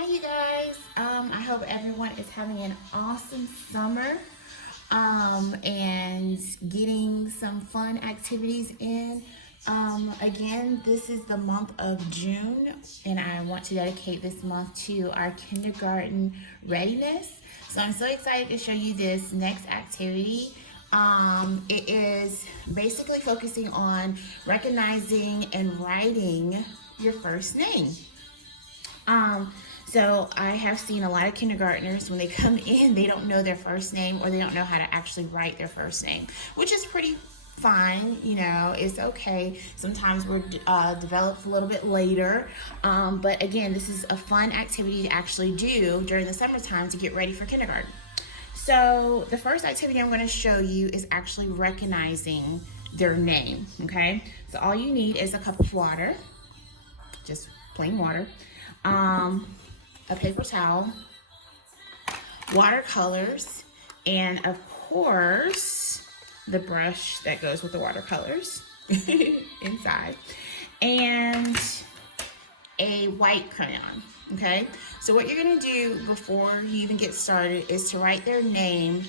Hi, you guys. I hope everyone is having an awesome summer and getting some fun activities in. Again, this is the month of June, and I want to dedicate this month to our kindergarten readiness. So I'm so excited to show you this next activity. It is basically focusing on recognizing and writing your first name. Um, so I have seen a lot of kindergartners when they come in, they don't know their first name or they don't know how to actually write their first name, which is pretty fine. It's okay. Sometimes we're developed a little bit later. But again, this is a fun activity to actually do during the summertime to get ready for kindergarten. So the first activity I'm going to show you is actually recognizing their name. Okay. So all you need is a cup of water, just plain water, a paper towel, watercolors, and of course the brush that goes with the watercolors inside, and a white crayon. Okay, so what you're going to do before you even get started is to write their name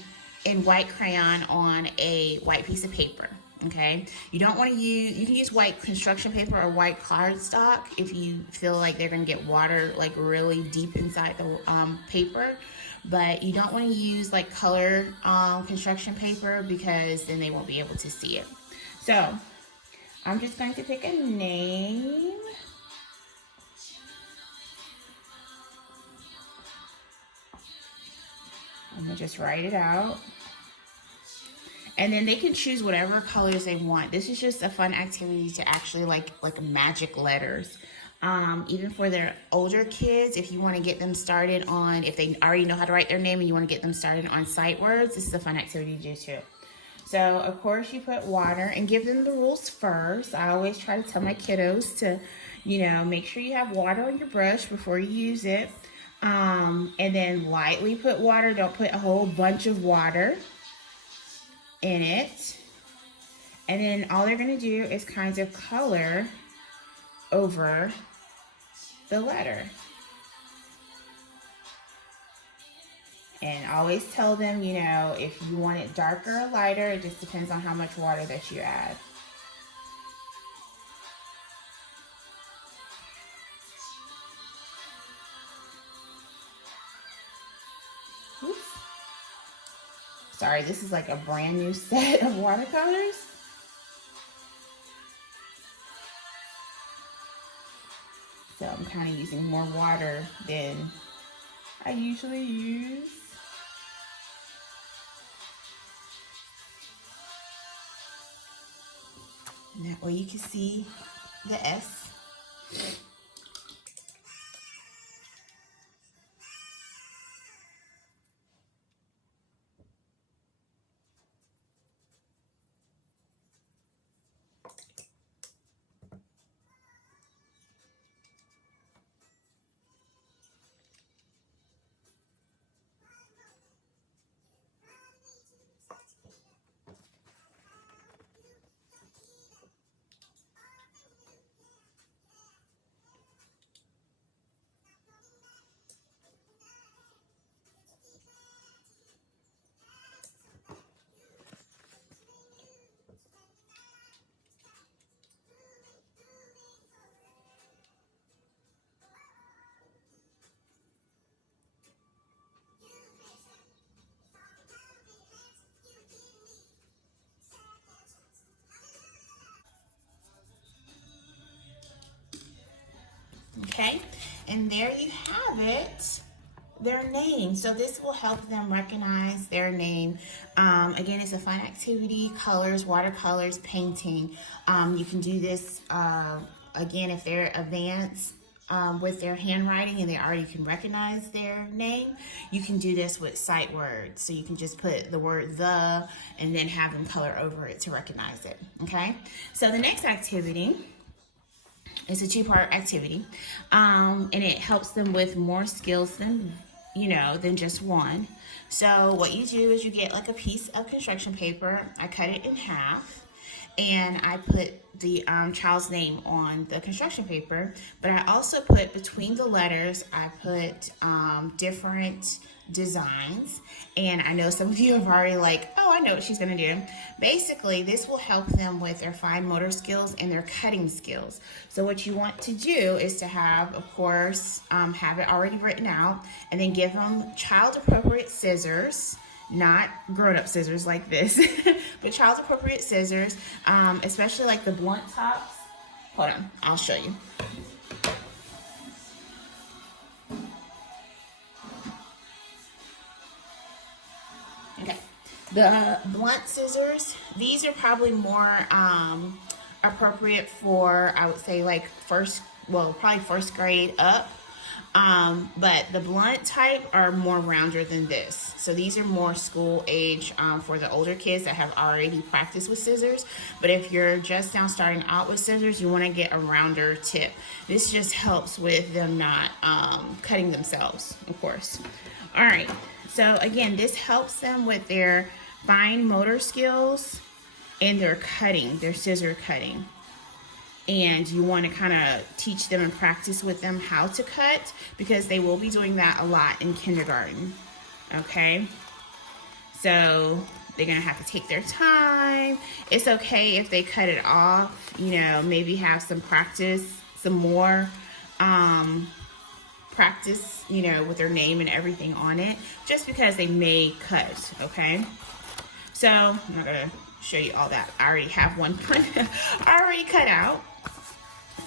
in white crayon on a white piece of paper. Okay, you don't want to use, you can use white construction paper or white cardstock if you feel like they're going to get water like really deep inside the paper, but you don't want to use like color construction paper because then they won't be able to see it. So I'm just going to pick a name. I'm going to just write it out. And then they can choose whatever colors they want. This is just a fun activity to actually like magic letters. Even for their older kids, if you want to get them started on, if they already know how to write their name and you want to get them started on sight words, this is a fun activity to do too. So of course you put water and give them the rules first. I always try to tell my kiddos to, make sure you have water on your brush before you use it. And then lightly put water. Don't put a whole bunch of water in it. And then all they're going to do is kind of color over the letter. And always tell them, if you want it darker or lighter, it just depends on how much water that you add. Oops. Sorry, this is like a brand new set of watercolors. So I'm kind of using more water than I usually use. And that way you can see the S. Okay, and there you have it, their name. So this will help them recognize their name. Again, it's a fun activity, colors, watercolors, painting. You can do this, again, if they're advanced with their handwriting and they already can recognize their name, you can do this with sight words. So you can just put the word the and then have them color over it to recognize it, okay? So the next activity, it's a two-part activity, and it helps them with more skills than just one. So what you do is you get like a piece of construction paper. I cut it in half, and I put the child's name on the construction paper, but I also put between the letters, I put different designs. And I know some of you have already like, oh, I know what she's gonna do. Basically, this will help them with their fine motor skills and their cutting skills. So what you want to do is to have, of course, have it already written out, and then give them child appropriate scissors, not grown-up scissors like this, but child appropriate scissors, especially like the blunt tops. Hold on, I'll show you. Okay, the blunt scissors, these are probably more appropriate for, I would say, like probably first grade up. But the blunt type are more rounder than this. So these are more school age for the older kids that have already practiced with scissors. But if you're just now starting out with scissors, you want to get a rounder tip. This just helps with them not cutting themselves, of course. All right, so again, this helps them with their fine motor skills and their cutting, their scissor cutting. And you want to kind of teach them and practice with them how to cut, because they will be doing that a lot in kindergarten. Okay, so they're gonna have to take their time. It's okay if they cut it off, you know, maybe have some practice, some more practice, you know, with their name and everything on it, just because they may cut. Okay, so I'm not gonna show you all that. I already have one already cut out.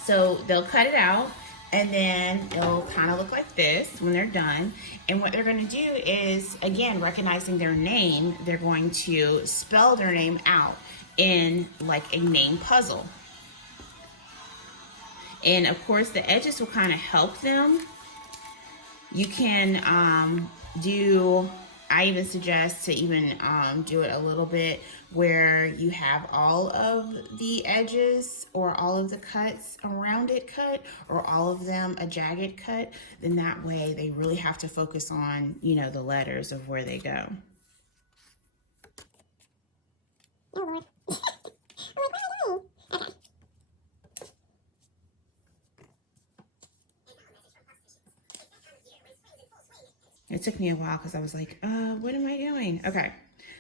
So they'll cut it out, and then it'll kind of look like this when they're done. And what they're going to do is, again, recognizing their name, they're going to spell their name out in like a name puzzle. And of course, the edges will kind of help them. You can I even suggest to even do it a little bit where you have all of the edges or all of the cuts a rounded cut, or all of them a jagged cut. Then that way they really have to focus on, you know, the letters of where they go. Oh Lord. I'm like, what are you doing? Okay. It took me a while because I was like, what am I doing? Okay,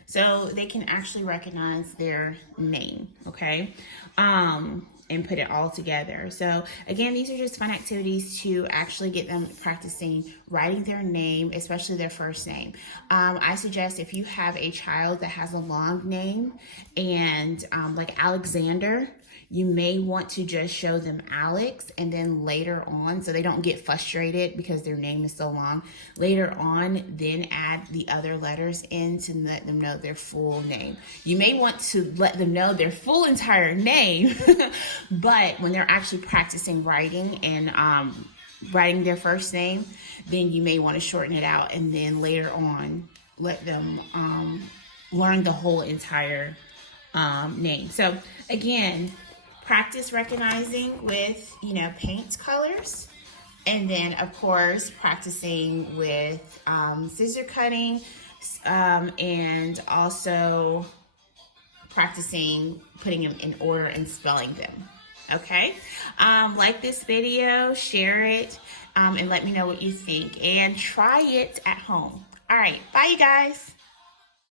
so they can actually recognize their name, okay, and put it all together. So again, these are just fun activities to actually get them practicing writing their name, especially their first name. I suggest if you have a child that has a long name, and like Alexander, you may want to just show them Alex, and then later on, so they don't get frustrated because their name is so long, later on, then add the other letters in to let them know their full name. You may want to let them know their full entire name, but when they're actually practicing writing and writing their first name, then you may want to shorten it out, and then later on, let them learn the whole entire name. So again, practice recognizing with, you know, paint colors, and then of course practicing with scissor cutting, and also practicing putting them in order and spelling them. Okay, like this video, share it, and let me know what you think, and try it at home. All right, bye you guys.